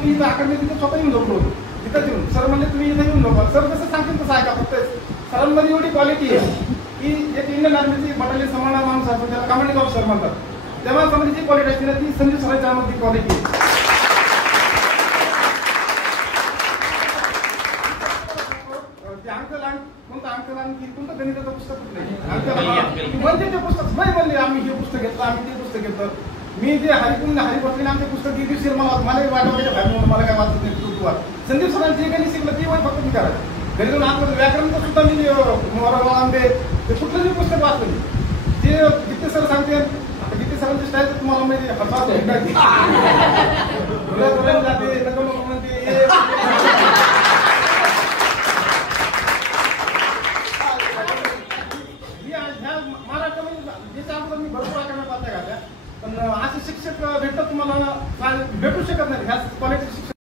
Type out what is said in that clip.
तुम्ही इथं अकॅडमी तिथे स्वतः येऊन झोपलो होतो तिथं येऊन सर म्हणजे तुम्ही इथं येऊन झोपा सर कसं सांगतील तसं ऐका फक्त सरांमध्ये एवढी क्वालिटी आहे की एक इंडियन आर्मीची बटालियन सांभाळणारा माणूस असतो त्याला कमांडिंग ऑफिसर म्हणतात तेव्हा समजा जी क्वालिटी असते ना ती संदीप सरांच्या मध्ये क्वालिटी आहे. कोणतं गणिताचं पुस्तक नाही म्हणजे ते पुस्तक नाही म्हणले आम्ही हे पुस्तक घेतलं आम्ही ते पुस्तक घेतलं मी जे हरिभट्टीने आमचे पुस्तक दिवशी मला वाटवायच्या बाहेर म्हणून मला काय वाचत नाही तुटवा संदीप सरांनी जे काही शिकलं ते फक्त मी करायचं घरी जाऊन आतमध्ये व्याकरणचं सुद्धा मी मोरांबे ते कुठलंही पुस्तक वाचलं ते गीते सर सांगते आता गीते सरांची स्टाईल तुम्हाला म्हणजे जाते नको नको म्हणते मी भरपूर आकडे पाहता का पण असे शिक्षक भेटतात तुम्हाला भेटू शकत नाही ह्या क्वालिटी